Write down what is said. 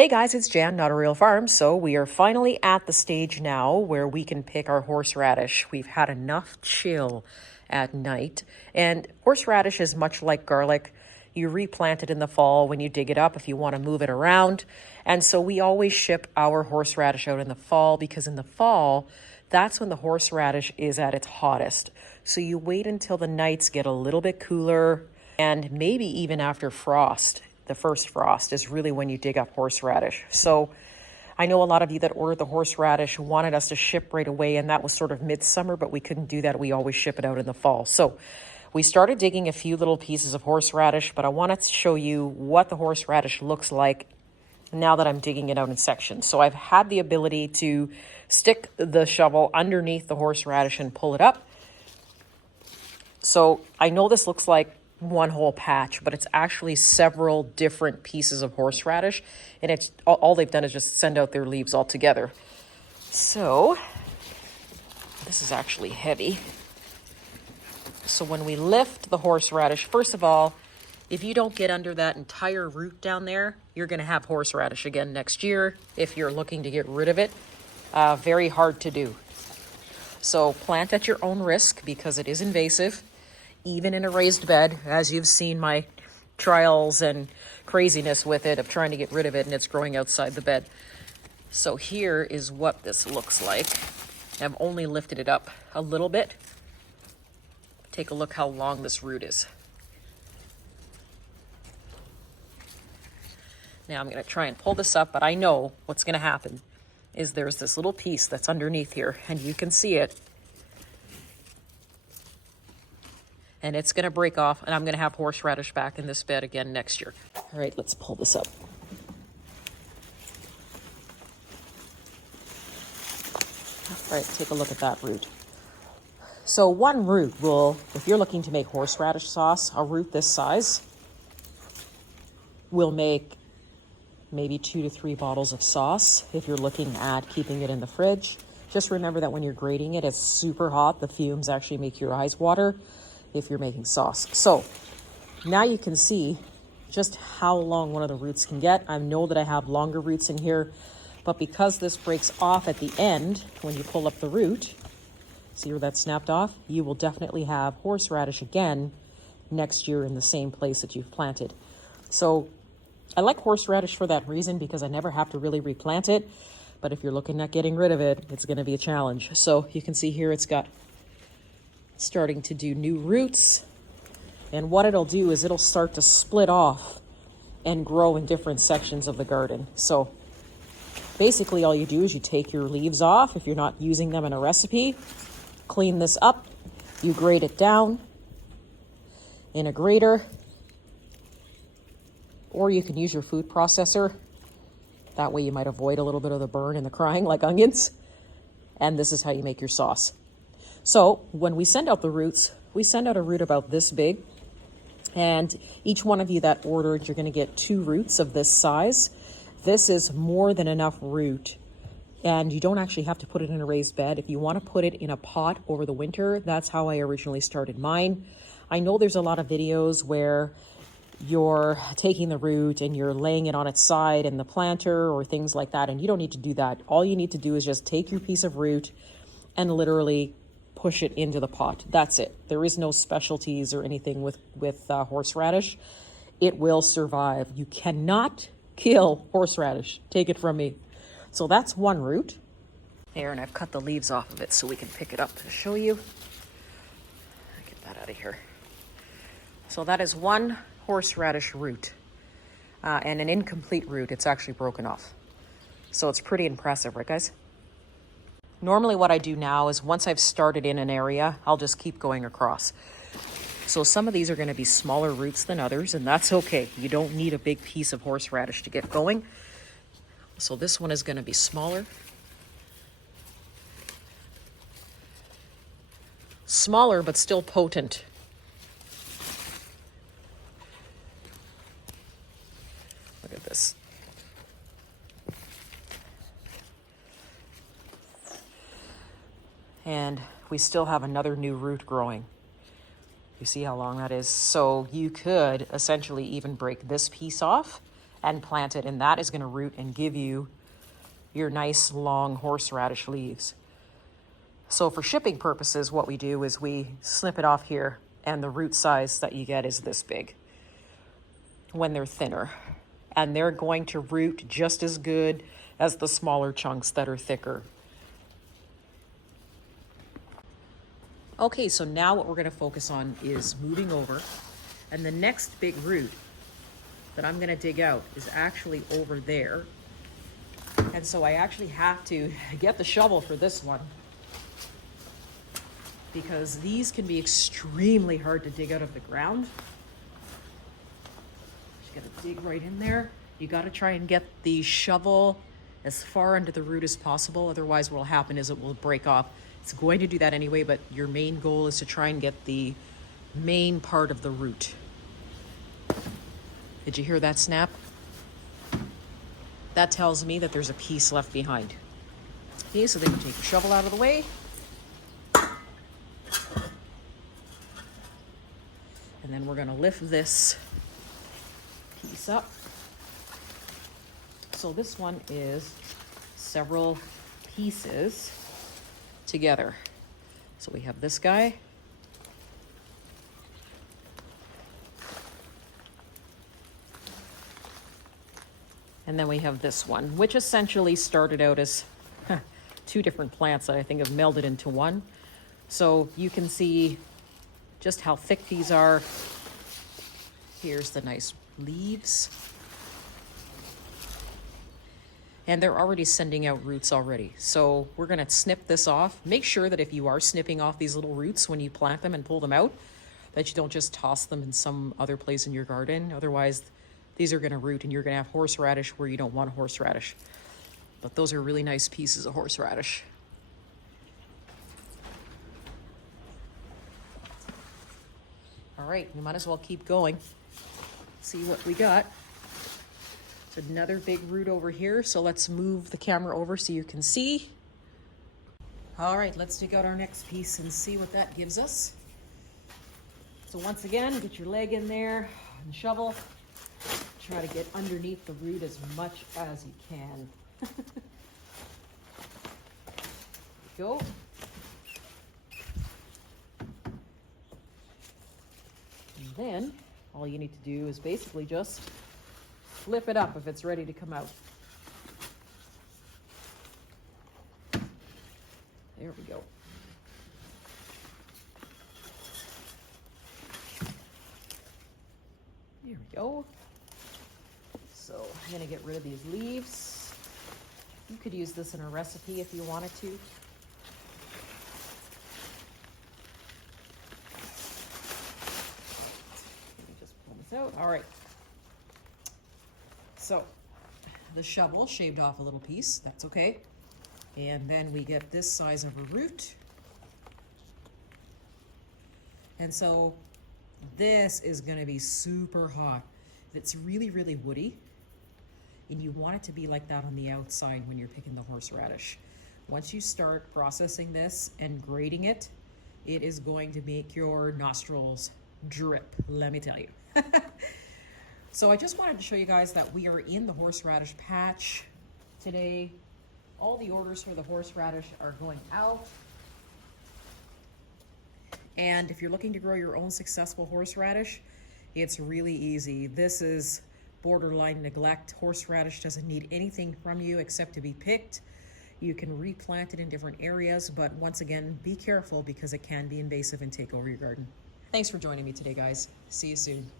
Hey guys, it's Jan, Not a Real Farm. So we are finally at the stage now where we can pick our horseradish. We've had enough chill at night. And horseradish is much like garlic. You replant it in the fall when you dig it up if you want to move it around. And so we always ship our horseradish out in the fall because in the fall, that's when the horseradish is at its hottest. So you wait until the nights get a little bit cooler and maybe even after frost. The first frost is really when you dig up horseradish. So I know a lot of you that ordered the horseradish wanted us to ship right away, and that was sort of midsummer, but we couldn't do that. We always ship it out in the fall. So we started digging a few little pieces of horseradish, but I wanted to show you what the horseradish looks like now that I'm digging it out in sections. So I've had the ability to stick the shovel underneath the horseradish and pull it up. So I know this looks like one whole patch, but it's actually several different pieces of horseradish, and it's all they've done is just send out their leaves all together. So this is actually heavy. So when we lift the horseradish, first of all, if you don't get under that entire root down there, you're going to have horseradish again next year if you're looking to get rid of it. Very hard to do. So plant at your own risk because it is invasive. Even in a raised bed, as you've seen my trials and craziness with it of trying to get rid of it, and it's growing outside the bed. So here is what this looks like. I've only lifted it up a little bit. Take a look how long this root is. Now I'm going to try and pull this up, but I know what's going to happen is there's this little piece that's underneath here, and you can see it. And it's going to break off, and I'm going to have horseradish back in this bed again next year. All right, let's pull this up. All right, take a look at that root. So one root will, if you're looking to make horseradish sauce, a root this size will make maybe 2 to 3 bottles of sauce if you're looking at keeping it in the fridge. Just remember that when you're grating it, it's super hot. The fumes actually make your eyes water if you're making sauce. So now you can see just how long one of the roots can get. I know that I have longer roots in here, but because this breaks off at the end, when you pull up the root, see where that snapped off? You will definitely have horseradish again next year in the same place that you've planted. So I like horseradish for that reason because I never have to really replant it. But if you're looking at getting rid of it, it's going to be a challenge. So you can see here it's got starting to do new roots, and what it'll do is it'll start to split off and grow in different sections of the garden. So basically all you do is you take your leaves off if you're not using them in a recipe, clean this up, you grate it down in a grater, or you can use your food processor. That way you might avoid a little bit of the burn and the crying like onions. And this is how you make your sauce. So when we send out the roots, we send out a root about this big, and each one of you that ordered, you're going to get 2 roots of this size. This is more than enough root, and you don't actually have to put it in a raised bed. If you want to put it in a pot over the winter, that's how I originally started mine. I know there's a lot of videos where you're taking the root and you're laying it on its side in the planter or things like that, and you don't need to do that. All you need to do is just take your piece of root and literally push it into the pot. That's it. There is no specialties or anything with horseradish. It will survive. You cannot kill horseradish. Take it from me. So that's one root. There, and I've cut the leaves off of it so we can pick it up to show you. Get that out of here. So that is one horseradish root, and an incomplete root. It's actually broken off. So it's pretty impressive, right guys? Normally what I do now is once I've started in an area, I'll just keep going across. So some of these are going to be smaller roots than others, and that's okay. You don't need a big piece of horseradish to get going. So this one is going to be smaller. Smaller, but still potent. Look at this. And we still have another new root growing. You see how long that is? So you could essentially even break this piece off and plant it, and that is going to root and give you your nice long horseradish leaves. So for shipping purposes, what we do is we snip it off here, and the root size that you get is this big when they're thinner. And they're going to root just as good as the smaller chunks that are thicker. Okay, so now what we're going to focus on is moving over. And the next big root that I'm going to dig out is actually over there. And so I actually have to get the shovel for this one, because these can be extremely hard to dig out of the ground. Just got to dig right in there. You got to try and get the shovel as far under the root as possible. Otherwise, what will happen is it will break off. It's going to do that anyway, but your main goal is to try and get the main part of the root. Did you hear that snap? That tells me that there's a piece left behind. Okay, so then you take your shovel out of the way. And then we're going to lift this piece up. So this one is several pieces together. So we have this guy. And then we have this one, which essentially started out as two different plants that I think have melded into one. So you can see just how thick these are. Here's the nice leaves. And they're already sending out roots already. So we're gonna snip this off. Make sure that if you are snipping off these little roots when you plant them and pull them out, that you don't just toss them in some other place in your garden. Otherwise, these are gonna root and you're gonna have horseradish where you don't want horseradish. But those are really nice pieces of horseradish. All right, we might as well keep going. See what we got. It's another big root over here, so let's move the camera over so you can see. All right, let's dig out our next piece and see what that gives us. So once again, get your leg in there and shovel. Try to get underneath the root as much as you can. Go. And then all you need to do is basically just flip it up if it's ready to come out. There we go. There we go. So I'm going to get rid of these leaves. You could use this in a recipe if you wanted to. Let me just pull this out. All right. So the shovel shaved off a little piece. That's okay. And then we get this size of a root. And so this is going to be super hot. It's really, really woody. And you want it to be like that on the outside when you're picking the horseradish. Once you start processing this and grating it, it is going to make your nostrils drip, let me tell you. So I just wanted to show you guys that we are in the horseradish patch today. All the orders for the horseradish are going out. And if you're looking to grow your own successful horseradish, it's really easy. This is borderline neglect. Horseradish doesn't need anything from you except to be picked. You can replant it in different areas, but once again, be careful because it can be invasive and take over your garden. Thanks for joining me today, guys. See you soon.